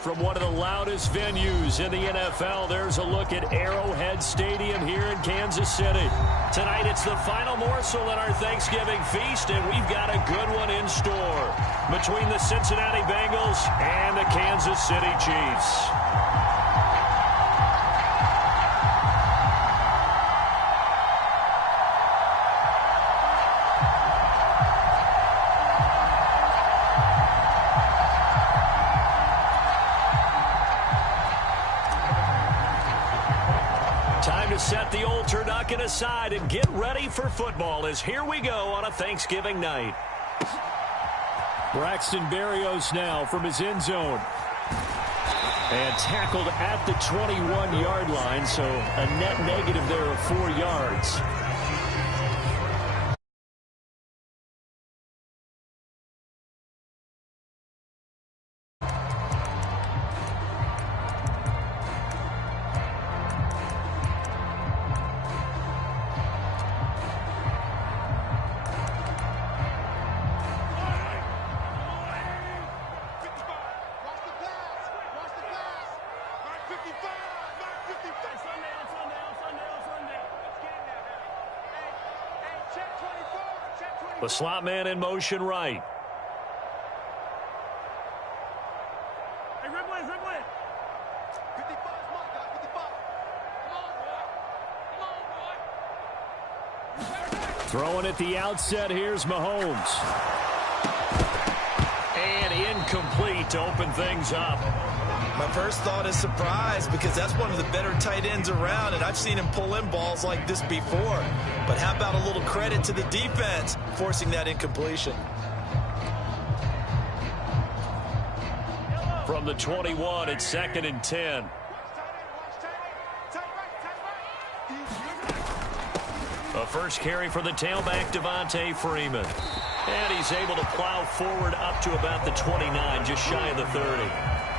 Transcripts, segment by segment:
From one of the loudest venues in the NFL, there's a look at Arrowhead Stadium here in Kansas City. Tonight, it's the final morsel in our Thanksgiving feast, and we've got a good one in store between the Cincinnati Bengals and the Kansas City Chiefs. Set the old turducken aside and get ready for football as here we go on a Thanksgiving night. Braxton Berrios now from his end zone. And tackled at the 21-yard line, so a net negative there of 4 yards. The slot man in motion right. Hey, Ripley. 55 mark, 55. Come on, boy. Throwing at the outset, here's Mahomes. And incomplete to open things up. My first thought is surprise because that's one of the better tight ends around, and I've seen him pull in balls like this before. But how about a little credit to the defense forcing that incompletion? From the 21, it's 2nd and 10. A first carry for the tailback, Devontae Freeman. And he's able to plow forward up to about the 29, just shy of the 30.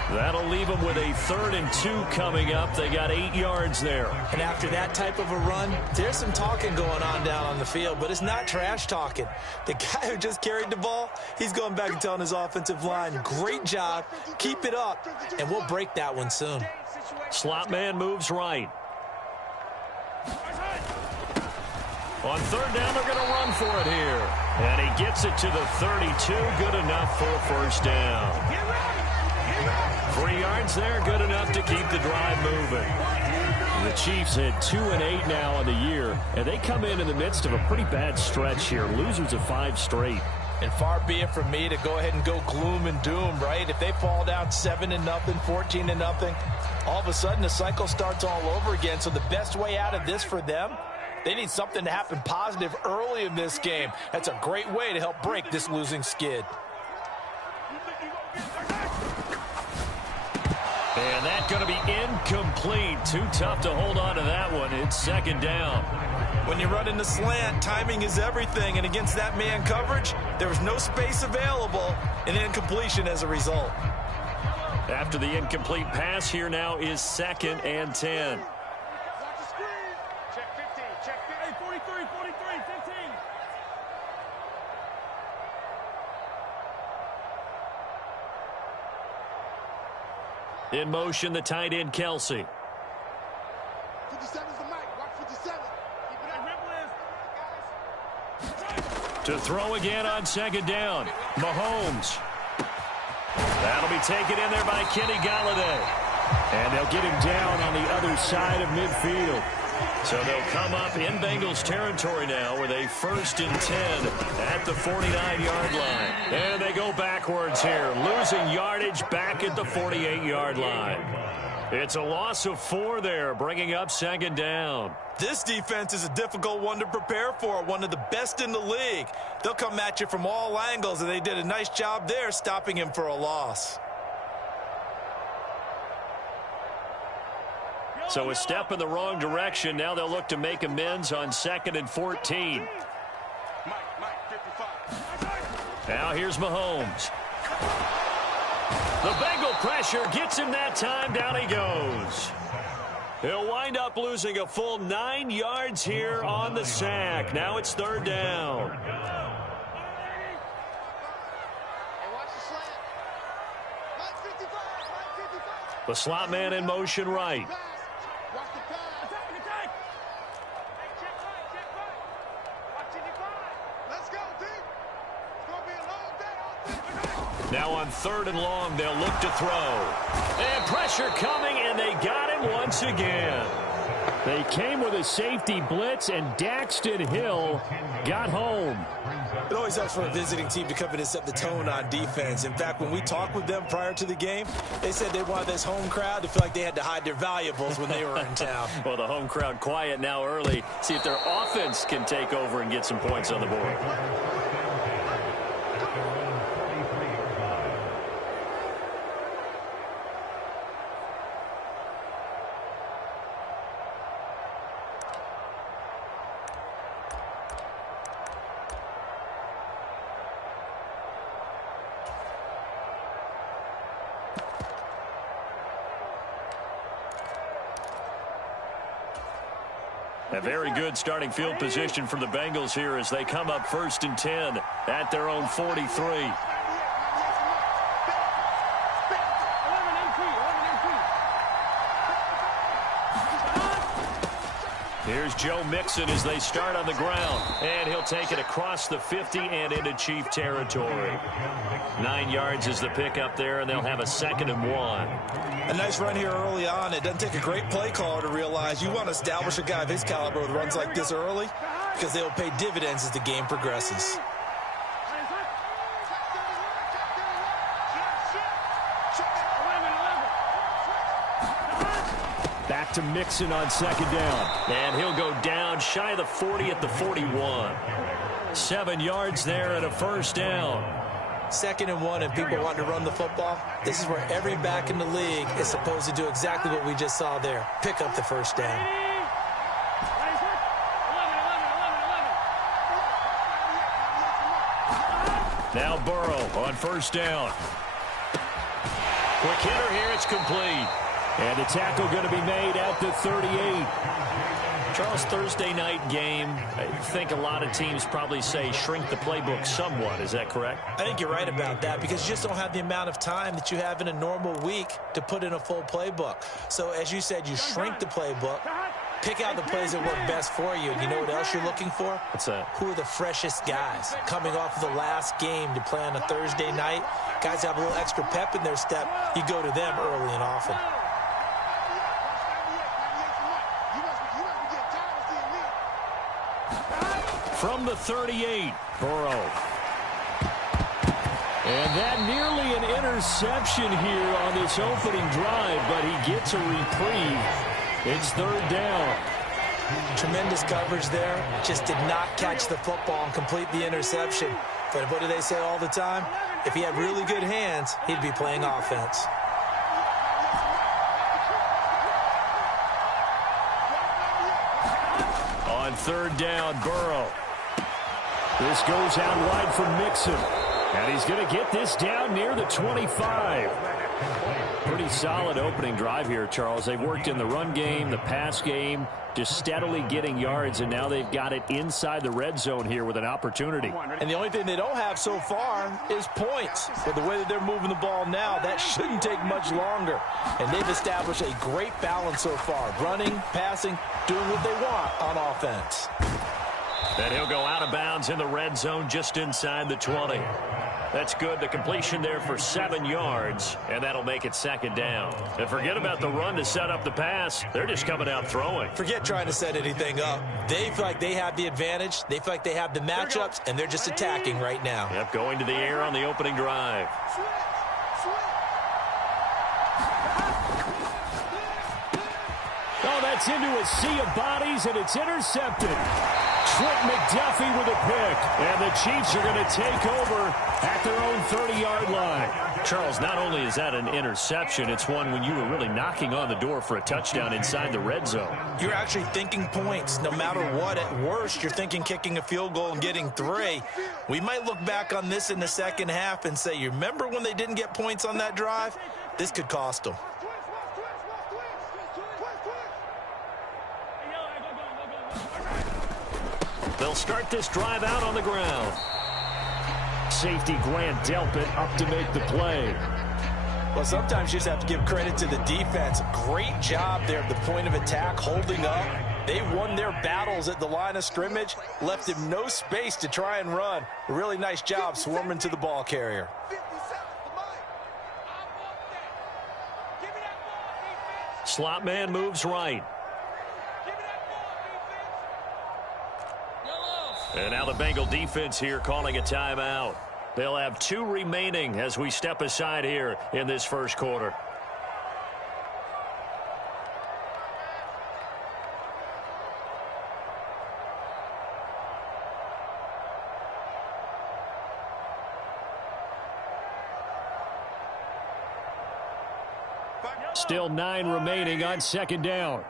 That'll leave them with a 3rd and 2 coming up. They got 8 yards there. And after that type of a run, there's some talking going on down on the field, but it's not trash talking. The guy who just carried the ball, he's going back and telling his offensive line, great job, keep it up, and we'll break that one soon. Slot man moves right. On 3rd down, they're going to run for it here. And he gets it to the 32, good enough for a first down. 3 yards there, good enough to keep the drive moving. The Chiefs at 2-8 now on the year, and they come in the midst of a pretty bad stretch here. Losers of 5 straight. And far be it from me to go ahead and go gloom and doom, right? If they fall down 7-0, 14-0, all of a sudden the cycle starts all over again. So the best way out of this for them, they need something to happen positive early in this game. That's a great way to help break this losing skid. And that's going to be incomplete. Too tough to hold on to that one. It's 2nd down. When you run in the slant, timing is everything. And against that man coverage, there was no space available, and incompletion as a result. After the incomplete pass, here now is 2nd and 10. Check 15, check 15. Hey, 43, 15. In motion, the tight end, Kelsey. 57's the mic. Watch 57. Keep it up. To throw again on 2nd down. Mahomes. That'll be taken in there by Kenny Golladay. And they'll get him down on the other side of midfield. So they'll come up in Bengals territory now with a 1st and 10 at the 49-yard line. And they go backwards here, losing yardage back at the 48-yard line. It's a loss of 4 there, bringing up 2nd down. This defense is a difficult one to prepare for, one of the best in the league. They'll come at you from all angles, and they did a nice job there stopping him for a loss. So a step in the wrong direction. Now they'll look to make amends on 2nd and 14. Now here's Mahomes. The Bengal pressure gets him that time. Down he goes. He'll wind up losing a full 9 yards here on the sack. Now it's 3rd down. The slot man in motion right. Watch the pass. Let's go, team. It's going to be a long day. Now on 3rd and long, they'll look to throw. And pressure coming, and they got him once again. They came with a safety blitz, and Daxton Hill got home. It always helps for a visiting team to come in and set the tone on defense. In fact, when we talked with them prior to the game, they said they wanted this home crowd to feel like they had to hide their valuables when they were in town. Well, the home crowd quiet now early. See if their offense can take over and get some points on the board. A very good starting field position for the Bengals here as they come up 1st and 10 at their own 43. Here's Joe Mixon as they start on the ground. And he'll take it across the 50 and into Chief territory. 9 yards is the pickup there, and they'll have a 2nd and 1. A nice run here early on. It doesn't take a great play caller to realize you want to establish a guy of his caliber with runs like this early because they will pay dividends as the game progresses. Back to Mixon on 2nd down. And he'll go down shy of the 40 at the 41. 7 yards there and a 1st down. 2nd and 1 and people want to run the football. This is where every back in the league is supposed to do exactly what we just saw there. Pick up the 1st down. Now Burrow on 1st down. Quick hitter here. It's complete. And the tackle going to be made at the 38. Charles, Thursday night game, I think a lot of teams probably say shrink the playbook somewhat. Is that correct? I think you're right about that because you just don't have the amount of time that you have in a normal week to put in a full playbook. So as you said, you shrink the playbook, pick out the plays that work best for you. And you know what else you're looking for? What's that? Who are the freshest guys coming off of the last game to play on a Thursday night? Guys have a little extra pep in their step. You go to them early and often. From the 38, Burrow. And that nearly an interception here on this opening drive, but he gets a reprieve. It's 3rd down. Tremendous coverage there. Just did not catch the football and complete the interception. But what do they say all the time? If he had really good hands, he'd be playing offense. On 3rd down, Burrow. This goes out wide for Mixon. And he's going to get this down near the 25. Pretty solid opening drive here, Charles. They've worked in the run game, the pass game, just steadily getting yards, and now they've got it inside the red zone here with an opportunity. And the only thing they don't have so far is points. But the way that they're moving the ball now, that shouldn't take much longer. And they've established a great balance so far. Running, passing, doing what they want on offense. And he'll go out of bounds in the red zone just inside the 20. That's good. The completion there for 7 yards, and that'll make it 2nd down. And forget about the run to set up the pass. They're just coming out throwing. Forget trying to set anything up. They feel like they have the advantage. They feel like they have the matchups, and they're just attacking right now. Yep, going to the air on the opening drive. Oh, that's into a sea of bodies, and it's intercepted. Trent McDuffie with a pick. And the Chiefs are going to take over at their own 30-yard line. Charles, not only is that an interception, it's one when you were really knocking on the door for a touchdown inside the red zone. You're actually thinking points. No matter what, at worst, you're thinking kicking a field goal and getting 3. We might look back on this in the second half and say, you remember when they didn't get points on that drive? This could cost them. They'll start this drive out on the ground. Safety Grant Delpit up to make the play. Well, sometimes you just have to give credit to the defense. Great job there at the point of attack, holding up. They won their battles at the line of scrimmage, left him no space to try and run. A really nice job swarming to the ball carrier. Slot man moves right. And now the Bengal defense here calling a timeout. They'll have 2 remaining as we step aside here in this first quarter. Still 9 remaining on second down.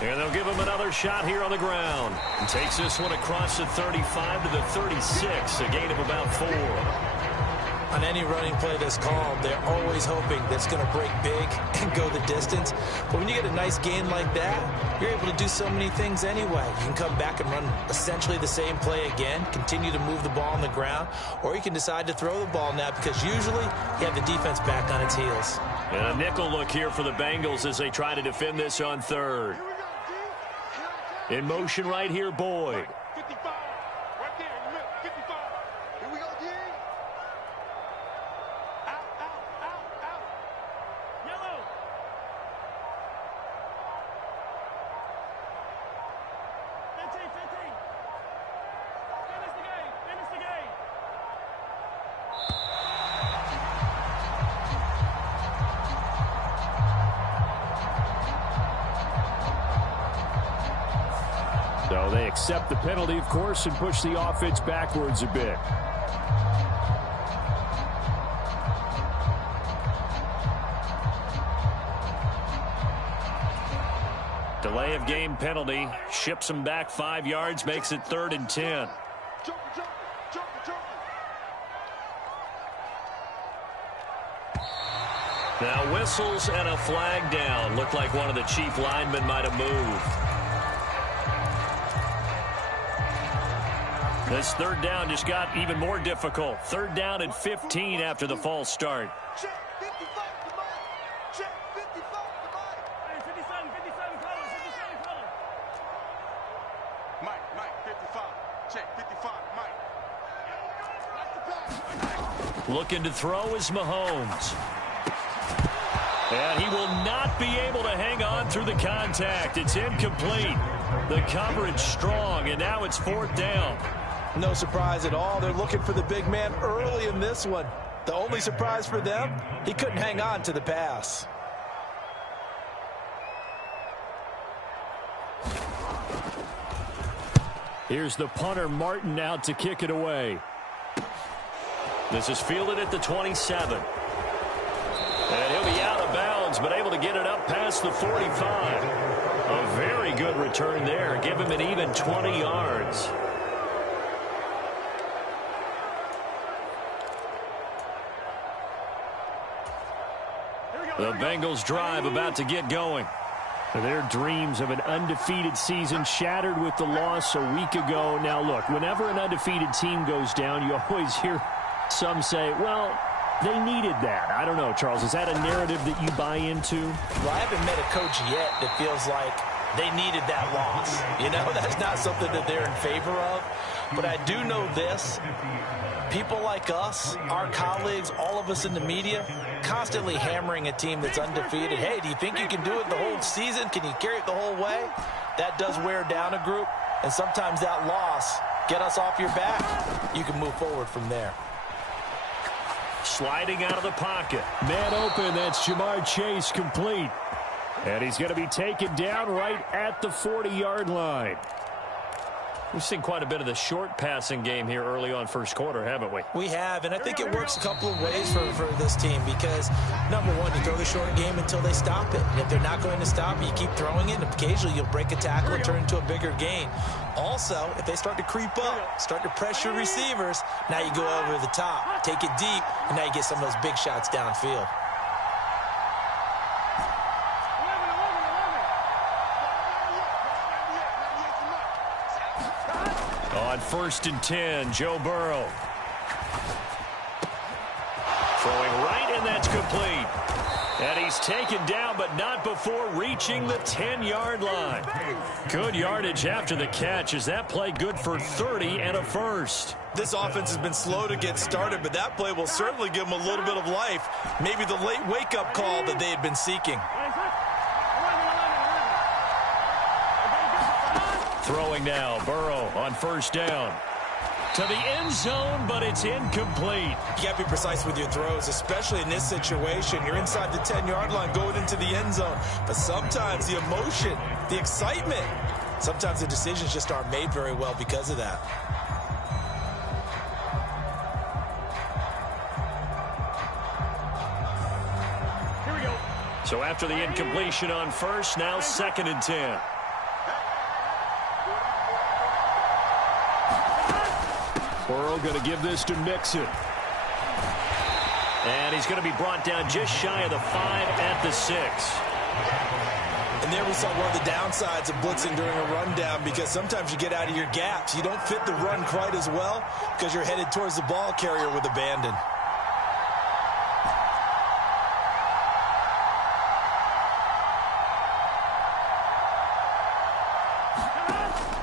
And they'll give him another shot here on the ground. And takes this one across the 35 to the 36, a gain of about 4. On any running play that's called, they're always hoping that it's going to break big and go the distance. But when you get a nice gain like that, you're able to do so many things anyway. You can come back and run essentially the same play again, continue to move the ball on the ground, or you can decide to throw the ball now because usually you have the defense back on its heels. And a nickel look here for the Bengals as they try to defend this on third. In motion right here, Boyd. 55. Right there in the middle. 55. Here we go, G. Out. Yellow. Finish the game. So they accept the penalty, of course, and push the offense backwards a bit. Delay of game penalty. Ships them back 5 yards, makes it 3rd and 10. Now whistles and a flag down. Looked like one of the chief linemen might have moved. This third down just got even more difficult. 3rd down and 15 after the false start. Check 55 to Mike. Check 55 to Mike. Hey, 57 colors. Mike, 55. Check 55, Mike. Looking to throw is Mahomes. And he will not be able to hang on through the contact. It's incomplete. The coverage strong, and now it's 4th down. No surprise at all. They're looking for the big man early in this one. The only surprise for them, he couldn't hang on to the pass. Here's the punter, Martin, out to kick it away. This is fielded at the 27. And he'll be out of bounds, but able to get it up past the 45. A very good return there. Give him an even 20 yards. The Bengals drive about to get going. Their dreams of an undefeated season shattered with the loss a week ago. Now, look, whenever an undefeated team goes down, you always hear some say, well, they needed that. I don't know, Charles. Is that a narrative that you buy into? Well, I haven't met a coach yet that feels like they needed that loss. You know, that's not something that they're in favor of. But I do know this. People like us, our colleagues, all of us in the media, constantly hammering a team that's undefeated. Hey, do you think you can do it the whole season? Can you carry it the whole way? That does wear down a group. And sometimes that loss, get us off your back, you can move forward from there. Sliding out of the pocket. Man open, that's Jamar Chase complete. And he's going to be taken down right at the 40-yard line. We've seen quite a bit of the short passing game here early on first quarter, haven't we? We have, and I think it works a couple of ways for this team because, number one, you throw the short game until they stop it. And if they're not going to stop it, you keep throwing it, and occasionally you'll break a tackle and turn into a bigger gain. Also, if they start to creep up, start to pressure receivers, now you go over the top, take it deep, and now you get some of those big shots downfield. On 1st and 10, Joe Burrow. Throwing right, and that's complete. And he's taken down, but not before reaching the 10-yard line. Good yardage after the catch. Is that play good for 30 and a first? This offense has been slow to get started, but that play will certainly give them a little bit of life. Maybe the late wake-up call that they had been seeking. Throwing now, Burrow on 1st down. To the end zone, but it's incomplete. You got to be precise with your throws, especially in this situation. You're inside the 10-yard line going into the end zone. But sometimes the emotion, the excitement, sometimes the decisions just aren't made very well because of that. Here we go. So after the incompletion on 1st, now 2nd and 10. Burrow going to give this to Mixon. And he's going to be brought down just shy of the 5 at the 6. And there we saw one of the downsides of blitzing during a rundown, because sometimes you get out of your gaps. You don't fit the run quite as well because you're headed towards the ball carrier with abandon.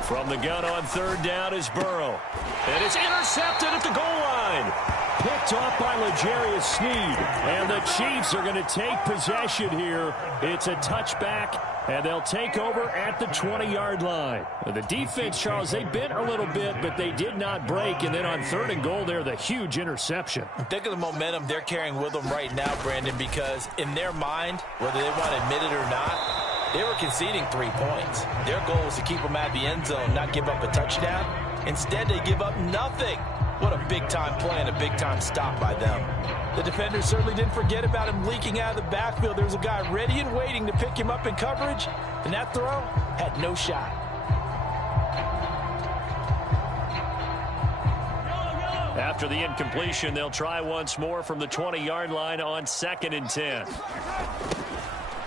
From the gun on 3rd down is Burrow. And it's intercepted at the goal line. Picked off by L'Jarius Sneed. And the Chiefs are going to take possession here. It's a touchback, and they'll take over at the 20-yard line. The defense, Charles, they bent a little bit, but they did not break. And then on 3rd and goal there, the huge interception. Think of the momentum they're carrying with them right now, Brandon, because in their mind, whether they want to admit it or not, they were conceding 3 points. Their goal was to keep them out of the end zone, not give up a touchdown. Instead, they give up nothing. What a big-time play and a big-time stop by them. The defenders certainly didn't forget about him leaking out of the backfield. There was a guy ready and waiting to pick him up in coverage, and that throw had no shot. After the incompletion, they'll try once more from the 20-yard line on 2nd and 10.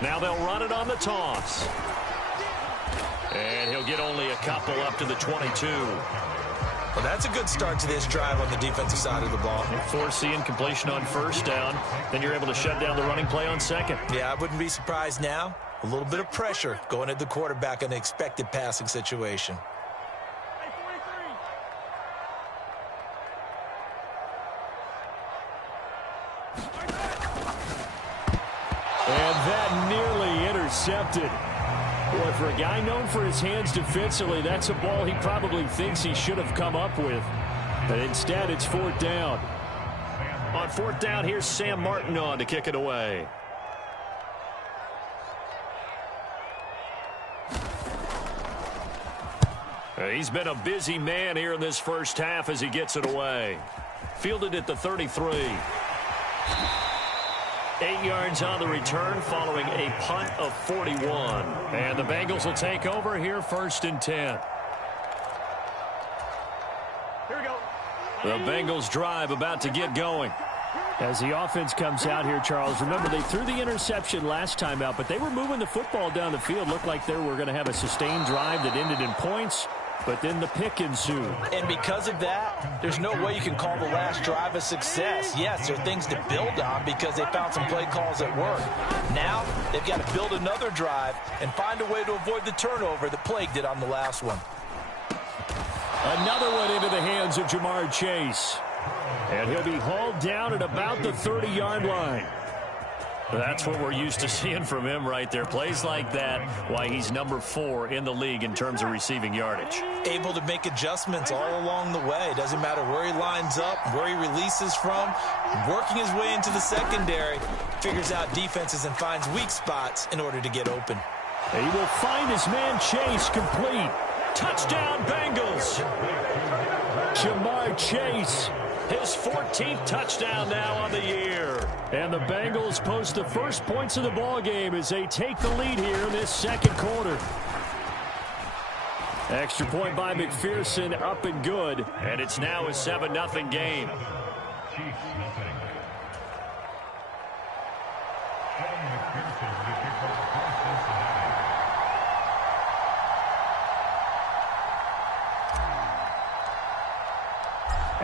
Now they'll run it on the toss. And he'll get only a couple up to the 22. Well, that's a good start to this drive on the defensive side of the ball. And force the incompletion on 1st down. Then you're able to shut down the running play on 2nd. Yeah, I wouldn't be surprised now. A little bit of pressure going at the quarterback in an expected passing situation. And that nearly intercepted. Boy, for a guy known for his hands defensively, that's a ball he probably thinks he should have come up with. But instead, it's 4th down. On 4th down, here's Sam Martin on to kick it away. He's been a busy man here in this first half as he gets it away. Fielded at the 33. 8 yards on the return following a punt of 41. And the Bengals will take over here 1st and 10. Here we go. The Bengals drive about to get going. As the offense comes out here, Charles, remember they threw the interception last time out, but they were moving the football down the field. Looked like they were going to have a sustained drive that ended in points. But then the pick ensued. And because of that, there's no way you can call the last drive a success. Yes, there are things to build on because they found some play calls that work. Now, they've got to build another drive and find a way to avoid the turnover that plagued it on the last one. Another one into the hands of Jamar Chase. And he'll be hauled down at about the 30-yard line. That's what we're used to seeing from him right there. Plays like that, why he's number 4 in the league in terms of receiving yardage. Able to make adjustments all along the way. Doesn't matter where he lines up, where he releases from. Working his way into the secondary, figures out defenses and finds weak spots in order to get open. He will find his man Chase complete. Touchdown, Bengals. Jamar Chase. His 14th touchdown now on the year. And the Bengals post the first points of the ball game as they take the lead here in this second quarter. Extra point by McPherson, up and good. And it's now a 7-0 game.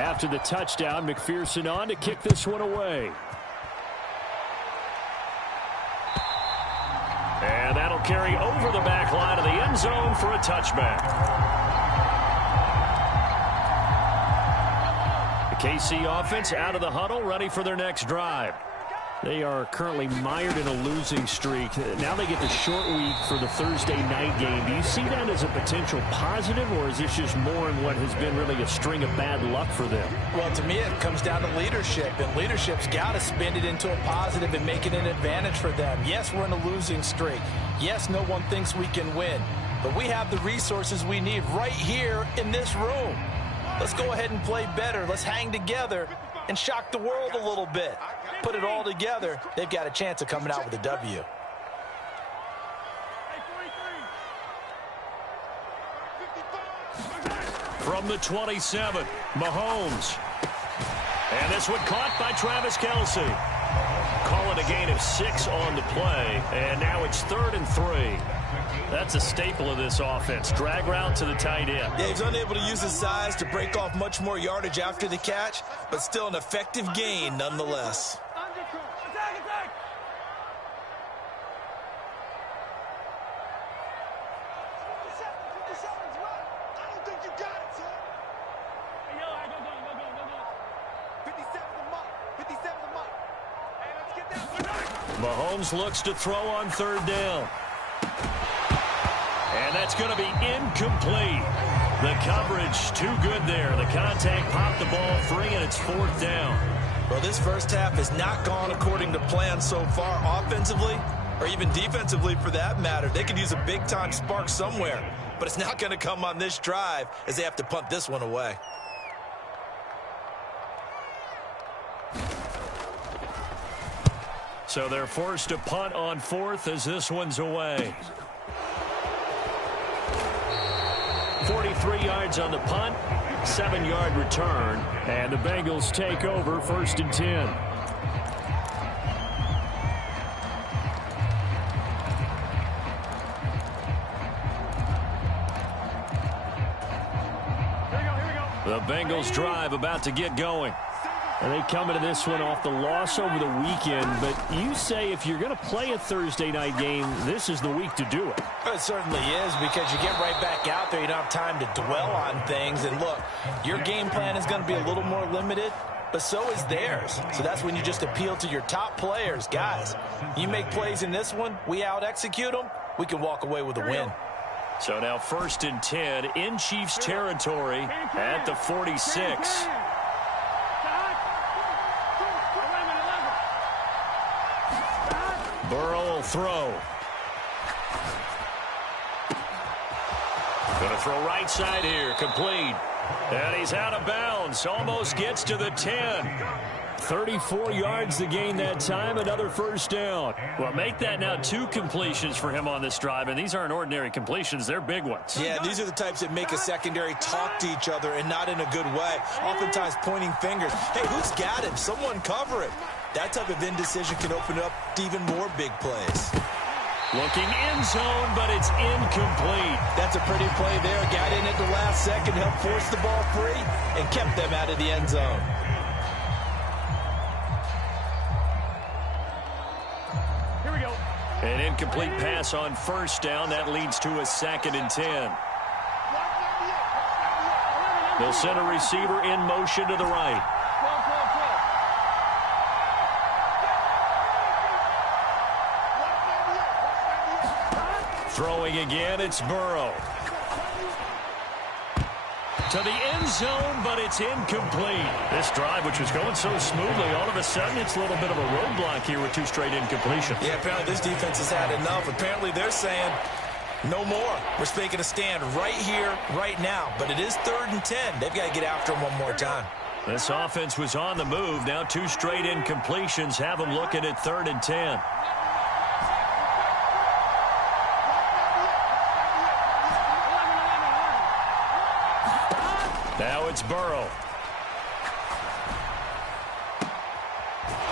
After the touchdown, McPherson on to kick this one away. And that'll carry over the back line of the end zone for a touchback. The KC offense out of the huddle, ready for their next drive. They are currently mired in a losing streak. Now they get the short week for the Thursday night game. Do you see that as a potential positive, or is this just more in what has been really a string of bad luck for them? Well, to me, it comes down to leadership, and leadership's got to spin it into a positive and make it an advantage for them. Yes, we're in a losing streak. Yes, no one thinks we can win, but we have the resources we need right here in this room. Let's go ahead and play better. Let's hang together and shock the world a little bit. Put it all together, they've got a chance of coming out with a W. From the 27, Mahomes. And this one caught by Travis Kelce. Call it a gain of 6 on the play, and now it's 3rd and 3. That's a staple of this offense. Drag route to the tight end. Yeah, he's unable to use his size to break off much more yardage after the catch, but still an effective gain nonetheless. Mahomes looks to throw on 3rd down. And that's going to be incomplete. The coverage too good there. The contact popped the ball free, and it's 4th down. Well, this first half has not gone according to plan so far offensively, or even defensively for that matter. They could use a big-time spark somewhere, but it's not going to come on this drive as they have to punt this one away. So they're forced to punt on 4th as this one's away. 43 yards on the punt, 7-yard return, and the Bengals take over 1st and 10. The Bengals drive about to get going. And they come into this one off the loss over the weekend, but you say if you're going to play a Thursday night game, this is the week to do it. It certainly is, because you get right back out there. You don't have time to dwell on things. And look, your game plan is going to be a little more limited, but so is theirs. So that's when you just appeal to your top players. Guys, you make plays in this one, we out-execute them, we can walk away with a win. So now 1st and 10 in Chiefs territory at the 46. Burrow will throw. Going to throw right side here, complete. And he's out of bounds, almost gets to the 10. 34 yards to gain that time, another 1st down. Well, make that now 2 completions for him on this drive, and these aren't ordinary completions, they're big ones. Yeah, these are the types that make a secondary talk to each other and not in a good way, oftentimes pointing fingers. Hey, who's got him? Someone cover it. That type of indecision can open up to even more big plays. Looking end zone, but it's incomplete. That's a pretty play there. Got in at the last second, helped force the ball free, and kept them out of the end zone. Here we go. An incomplete pass on 1st down. That leads to a 2nd and 10. They'll send a receiver in motion to the right. Throwing again, it's Burrow. To the end zone, but it's incomplete. This drive, which was going so smoothly, all of a sudden it's a little bit of a roadblock here with 2 straight incompletions. Yeah, apparently this defense has had enough. Apparently they're saying, no more. We're making a stand right here, right now. But it is 3rd and 10. They've got to get after him one more time. This offense was on the move. Now 2 straight incompletions have them looking at 3rd and 10. Now it's Burrow.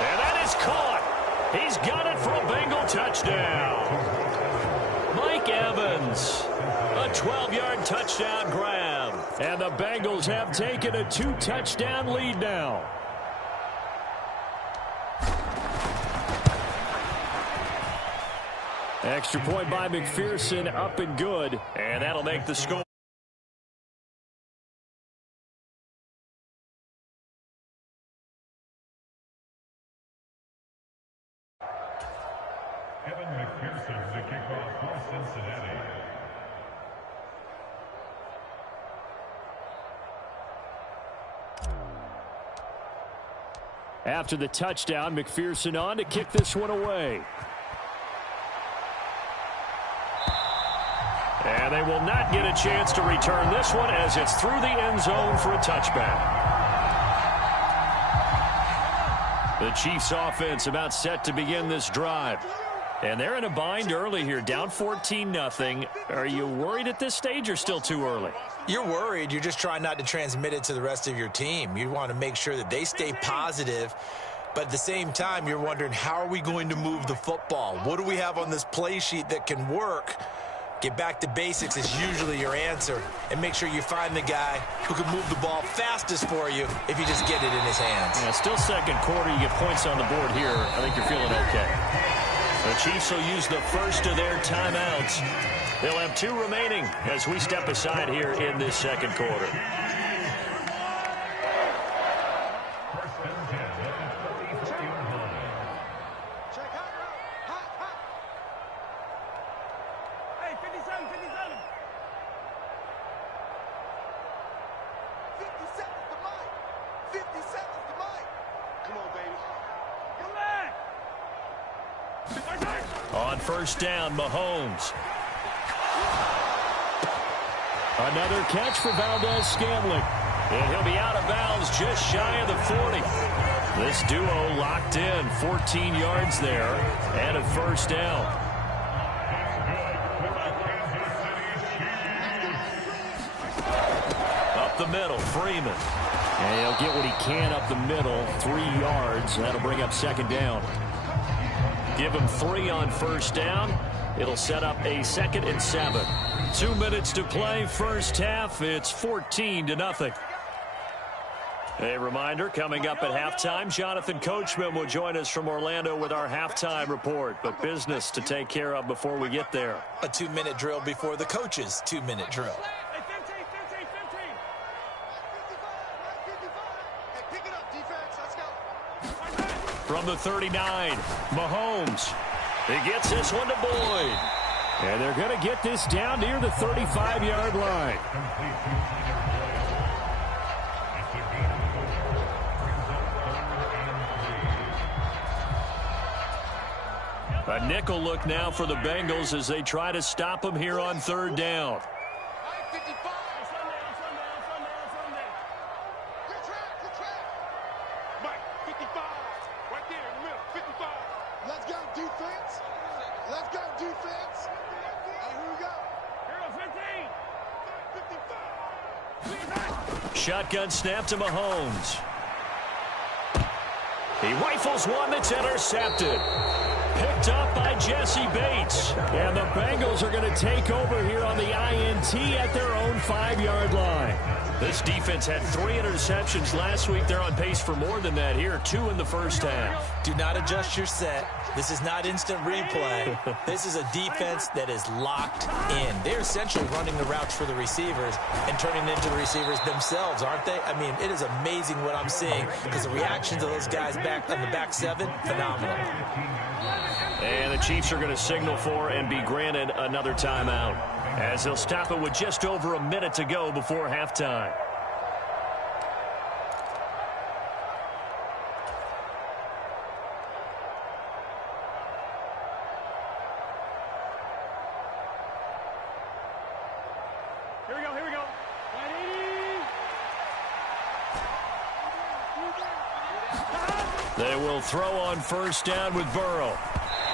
And that is caught. He's got it for a Bengal touchdown. Mike Evans, a 12-yard touchdown grab. And the Bengals have taken a 2-touchdown lead now. Extra point by McPherson, up and good. And that'll make the score. Evan McPherson to kick off for Cincinnati. After the touchdown, McPherson on to kick this one away. And they will not get a chance to return this one as it's through the end zone for a touchback. The Chiefs offense about set to begin this drive. And they're in a bind early here, down 14-0. Are you worried at this stage or still too early? You're worried. You're just trying not to transmit it to the rest of your team. You want to make sure that they stay positive. But at the same time, you're wondering, how are we going to move the football? What do we have on this play sheet that can work? Get back to basics is usually your answer. And make sure you find the guy who can move the ball fastest for you if you just get it in his hands. Yeah, still second quarter. You get points on the board here. I think you're feeling okay. The Chiefs will use the first of their timeouts. They'll have 2 remaining as we step aside here in this second quarter. Hey, 57, 57. 57's the mic. 57's the mic. Come on, baby. Come back. On first down, Mahomes. Another catch for Valdez-Scantling. And he'll be out of bounds just shy of the 40. This duo locked in, 14 yards there, and a first down. Up the middle, Freeman. And he'll get what he can up the middle, 3 yards. That'll bring up second down. Give him 3 on first down. It'll set up a 2nd and 7. 2 minutes to play first half. It's 14-0. A reminder, coming up at halftime, Jonathan Coachman will join us from Orlando with our halftime report. But business to take care of before we get there. A 2-minute drill before the coach's 2-minute drill. Hey, 15, 15, 15. 55. Hey, pick it up, defense. Let's go. From the 39, Mahomes. He gets this one to Boyd. And they're going to get this down near the 35-yard line. A nickel look now for the Bengals as they try to stop him here on third down. 55. Good track. Mike, 55. Right there in the middle, 55. Let's go, defense. Let's go, defense. Hey, here we go. Here 15. 55. Shotgun snap to Mahomes. He rifles one that's intercepted. Picked up by Jesse Bates. And the Bengals are going to take over here on the INT at their own 5-yard line. This defense had 3 interceptions last week. They're on pace for more than that here. 2 in the first half. Do not adjust your set. This is not instant replay. This is a defense that is locked in. They're essentially running the routes for the receivers and turning them into the receivers themselves, aren't they? I mean, it is amazing what I'm seeing because the reactions of those guys back on the back 7, phenomenal. And the Chiefs are going to signal for and be granted another timeout as they'll stop it with just over a minute to go before halftime. Here we go. They will throw on first down with Burrow.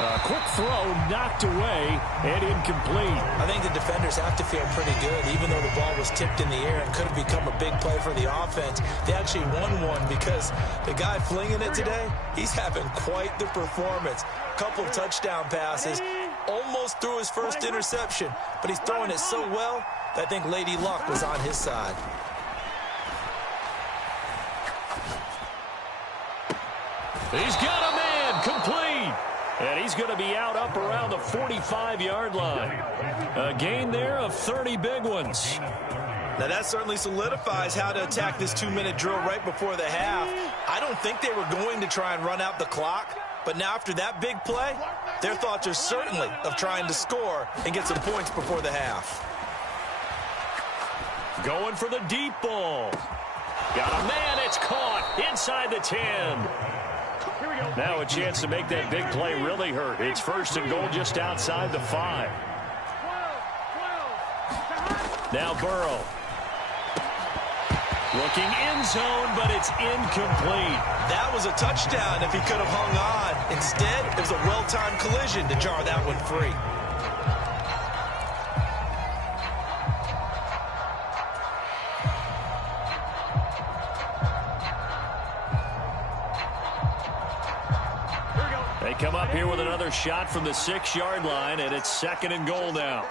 A quick throw knocked away and incomplete. I think the defenders have to feel pretty good, even though the ball was tipped in the air and could have become a big play for the offense. They actually won one because the guy flinging it today, he's having quite the performance. Couple touchdown passes, almost threw his first interception, but he's throwing it so well, I think Lady Luck was on his side. He's got a man complete. And he's going to be out up around the 45-yard line. A gain there of 30 big ones. Now that certainly solidifies how to attack this 2-minute drill right before the half. I don't think they were going to try and run out the clock, but now after that big play, their thoughts are certainly of trying to score and get some points before the half. Going for the deep ball. Got a man, it's caught inside the 10. Now a chance to make that big play really hurt. It's 1st and goal just outside the 5. Now Burrow. Looking end zone, but it's incomplete. That was a touchdown if he could have hung on. Instead, it was a well-timed collision to jar that one free. They come up here with another shot from the 6-yard line, and it's 2nd and goal now.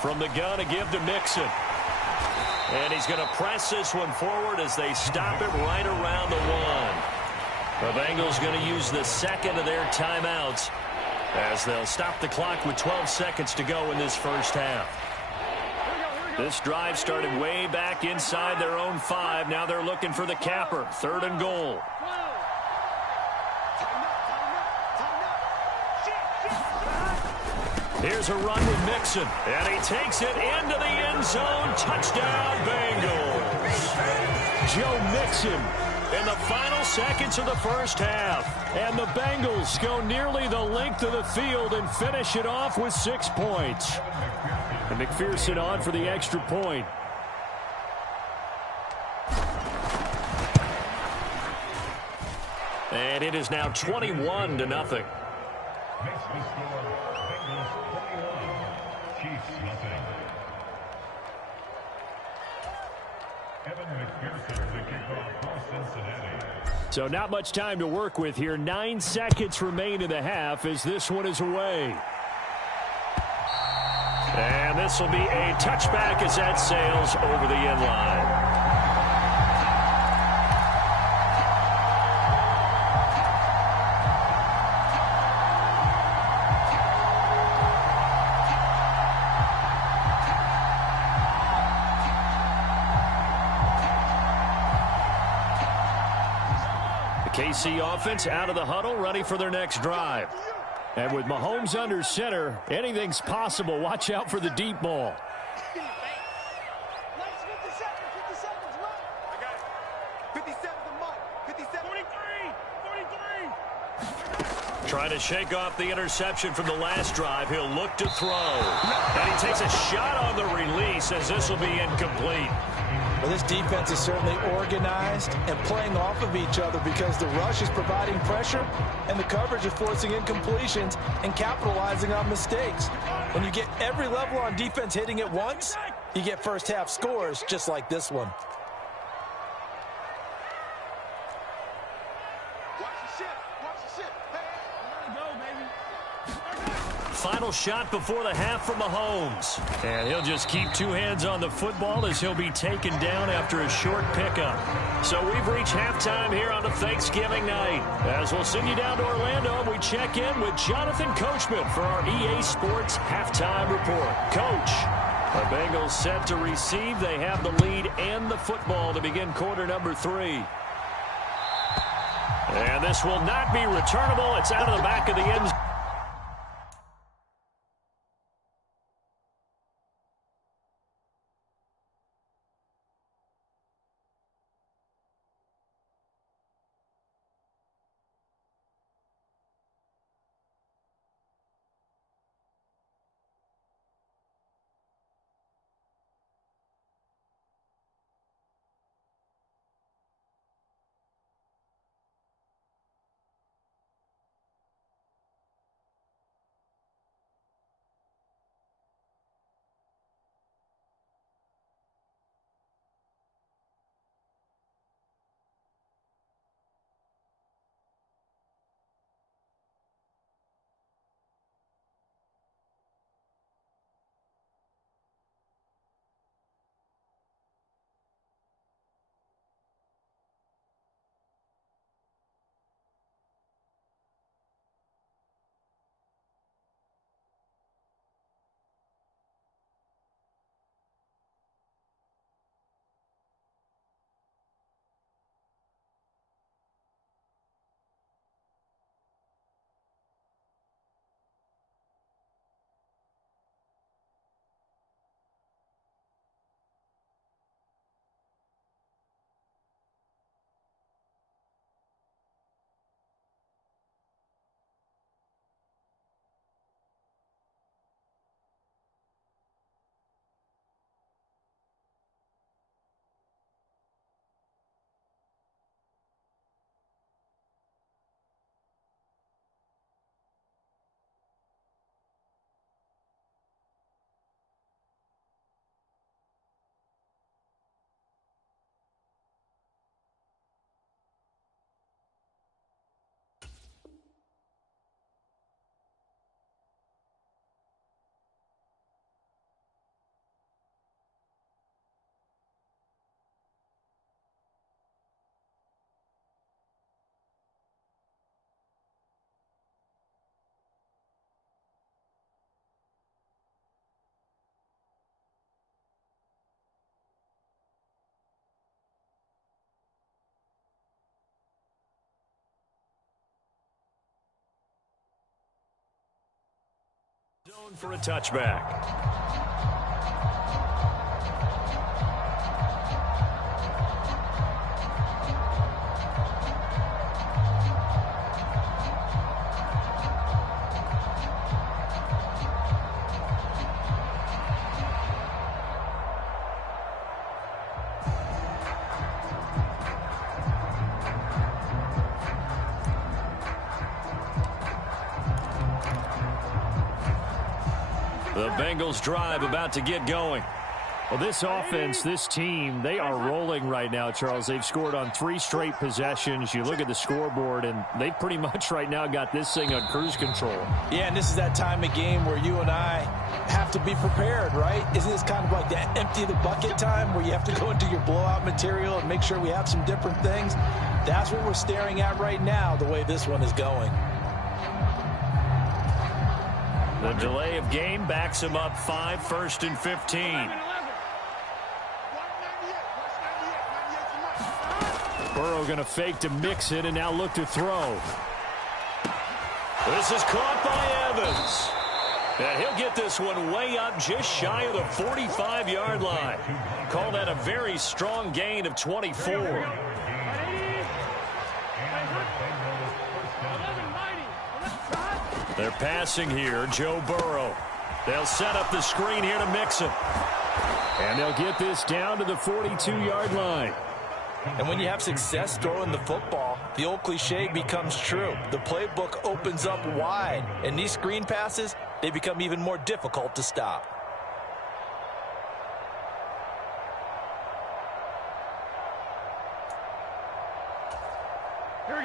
From the gun, a give to Mixon. And he's going to press this one forward as they stop it right around the 1. The Bengals going to use the 2nd of their timeouts as they'll stop the clock with 12 seconds to go in this first half. This drive started way back inside their own 5. Now they're looking for the capper. 3rd and goal. Here's a run with Mixon, and he takes it into the end zone. Touchdown, Bengals. Joe Mixon in the final seconds of the first half. And the Bengals go nearly the length of the field and finish it off with 6 points. And McPherson on for the extra point. And it is now 21-0. Makes the score Bengals 21, Chiefs nothing. Evan McPherson to kick off for Cincinnati. So not much time to work with here. 9 seconds remain in the half as this one is away. And this will be a touchback as that sails over the end line. KC offense out of the huddle, ready for their next drive. And with Mahomes under center, anything's possible. Watch out for the deep ball. Trying to shake off the interception from the last drive. He'll look to throw. And he takes a shot on the release as this will be incomplete. Well, this defense is certainly organized and playing off of each other because the rush is providing pressure and the coverage is forcing incompletions and capitalizing on mistakes. When you get every level on defense hitting at once, you get first half scores just like this one. Final shot before the half from Mahomes. And he'll just keep 2 hands on the football as he'll be taken down after a short pickup. So we've reached halftime here on a Thanksgiving night. As we'll send you down to Orlando, we check in with Jonathan Coachman for our EA Sports Halftime Report. Coach, the Bengals set to receive. They have the lead and the football to begin quarter number 3. And this will not be returnable. It's out of the back of the end zone. For a touchback. The Bengals drive about to get going. Well, this offense, this team, they are rolling right now, Charles. They've scored on 3 straight possessions. You look at the scoreboard, and they pretty much right now got this thing on cruise control. Yeah, and this is that time of game where you and I have to be prepared, right? Isn't this kind of like that empty the bucket time where you have to go into your blowout material and make sure we have some different things? That's what we're staring at right now, the way this one is going. The delay of game backs him up 5, 1st and 15. Burrow going to fake to mix it and now look to throw. This is caught by Evans. And he'll get this one way up just shy of the 45-yard line. Call that a very strong gain of 24. They're passing here, Joe Burrow. They'll set up the screen here to mix it. And they'll get this down to the 42-yard line. And when you have success throwing the football, the old cliche becomes true. The playbook opens up wide, and these screen passes, they become even more difficult to stop.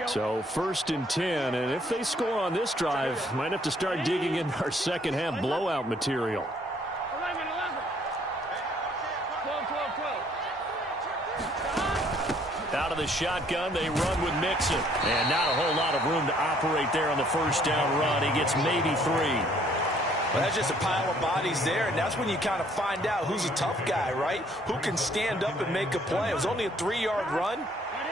So 1st and 10, and if they score on this drive, might have to start digging in our second half blowout material. 11. 12. Out of the shotgun, they run with Mixon. And not a whole lot of room to operate there on the first down run. He gets maybe 3. Well, that's just a pile of bodies there, and that's when you kind of find out who's a tough guy, right? Who can stand up and make a play. It was only a 3-yard run.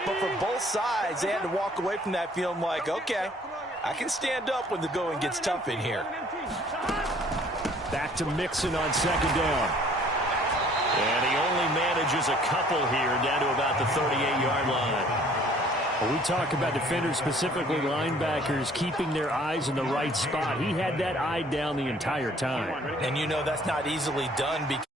But for both sides, they had to walk away from that feeling like, okay, I can stand up when the going gets tough in here. Back to Mixon on 2nd down. And he only manages a couple here down to about the 38-yard line. Well, we talk about defenders, specifically linebackers, keeping their eyes in the right spot. He had that eye down the entire time. And you know that's not easily done because